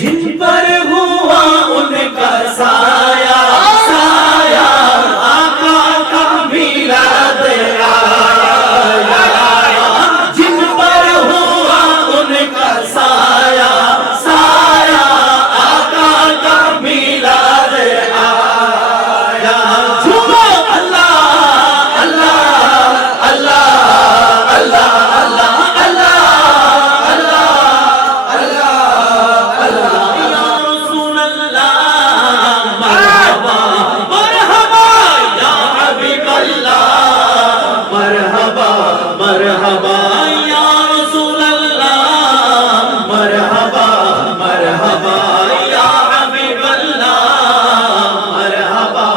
جن پر ہوا ان کا سایہ سایہ آقا کا میلاد آیا، جن پر ہوا ان کا سایہ سایہ آقا کا میلاد آیا۔ جھومو اللہ اللہ اللہ اللہ اللہ مرحبا یا رسول اللہ، مرحبا مرحبا یا حبیب اللہ، مرحبا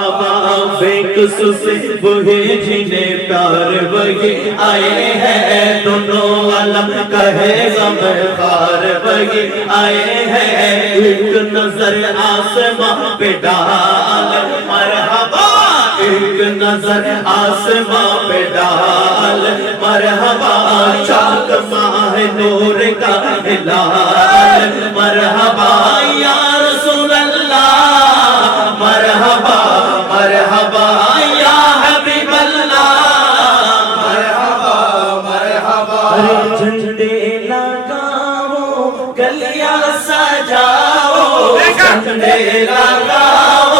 مرحبا۔ بےکس سے وہی جنہیں پیار وہی آئے ہیں، دونوں عالم کہے غم خار وہی آئے ہیں، ایک نظر آسماں پہ ڈال مرحبا، ایک نظر آسماں پہ ڈال مرحبا، چاک ماہ نور کا ہلال مرحبا یا رسول اللہ، مرحبا مرحبا یا حبیب اللہ، مرحبا مرحبا۔ جھنڈے لگاؤ گلیاں سجاؤ، جھنڈے لگاؤ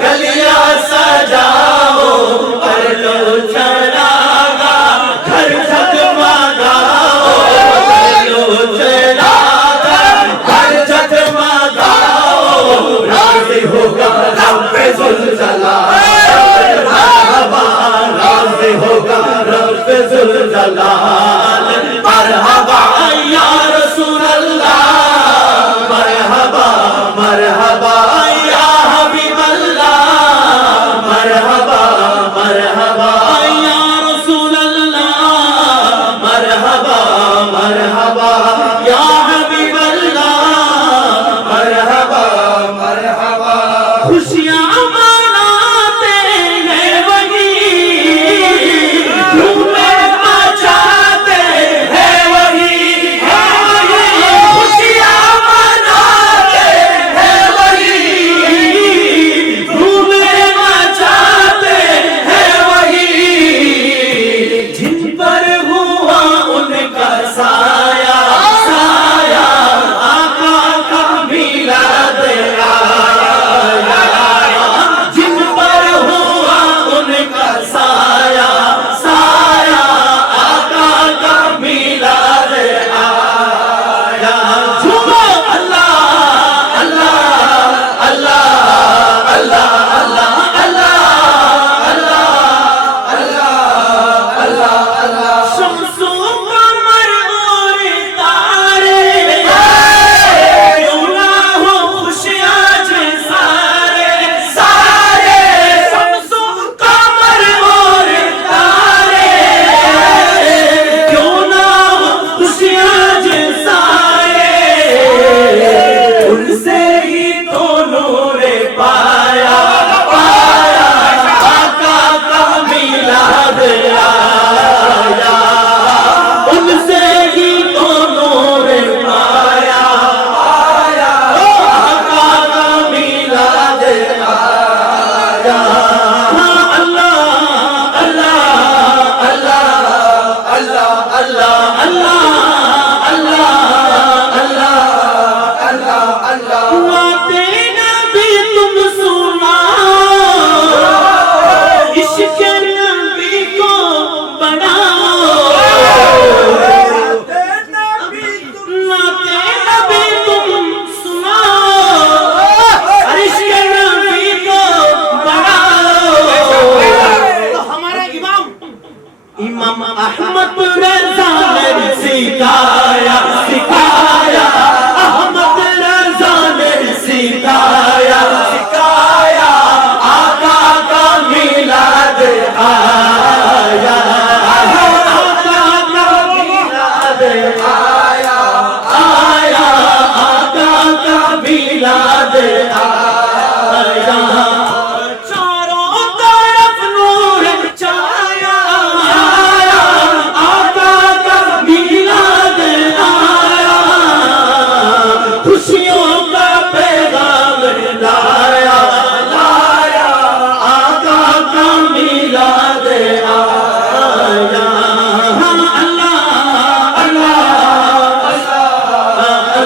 گلیاں سجاؤ، پرچم چراغا گھر جگمگاؤ، پرچم چراغا گھر جگمگاؤ، راضی ہوگا رب ذوالجلال، مرحبا راضی ہوگا رب ذوالجلال، مرحبا یا رسول اللہ، مرحبا مرحبا یا حبیب اللہ، مرحبا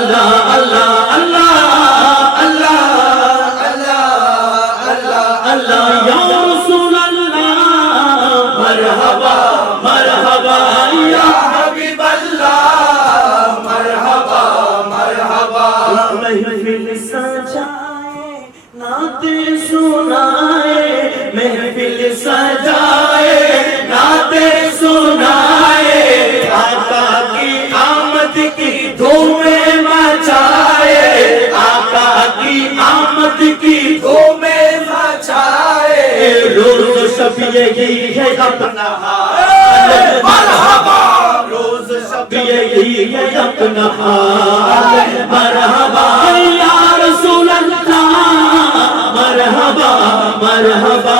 اللہ اللہ اللہ اللہ اللہ اللہ یا رسول اللہ مرحبا مرحبا یا حبیب اللہ مرحبا مرحبا محفل سجائے نعتیں سنائے محفل سجائے نعتیں سنائے آقا کی آمد کی دھومیں مچائے آقا کی آمد کی دھومیں مچائے روز شب یہی ہے اپنا حال مرحبا روز شب یہی ہے اپنا حال مرحبا یا رسول اللہ مرحبا مرحبا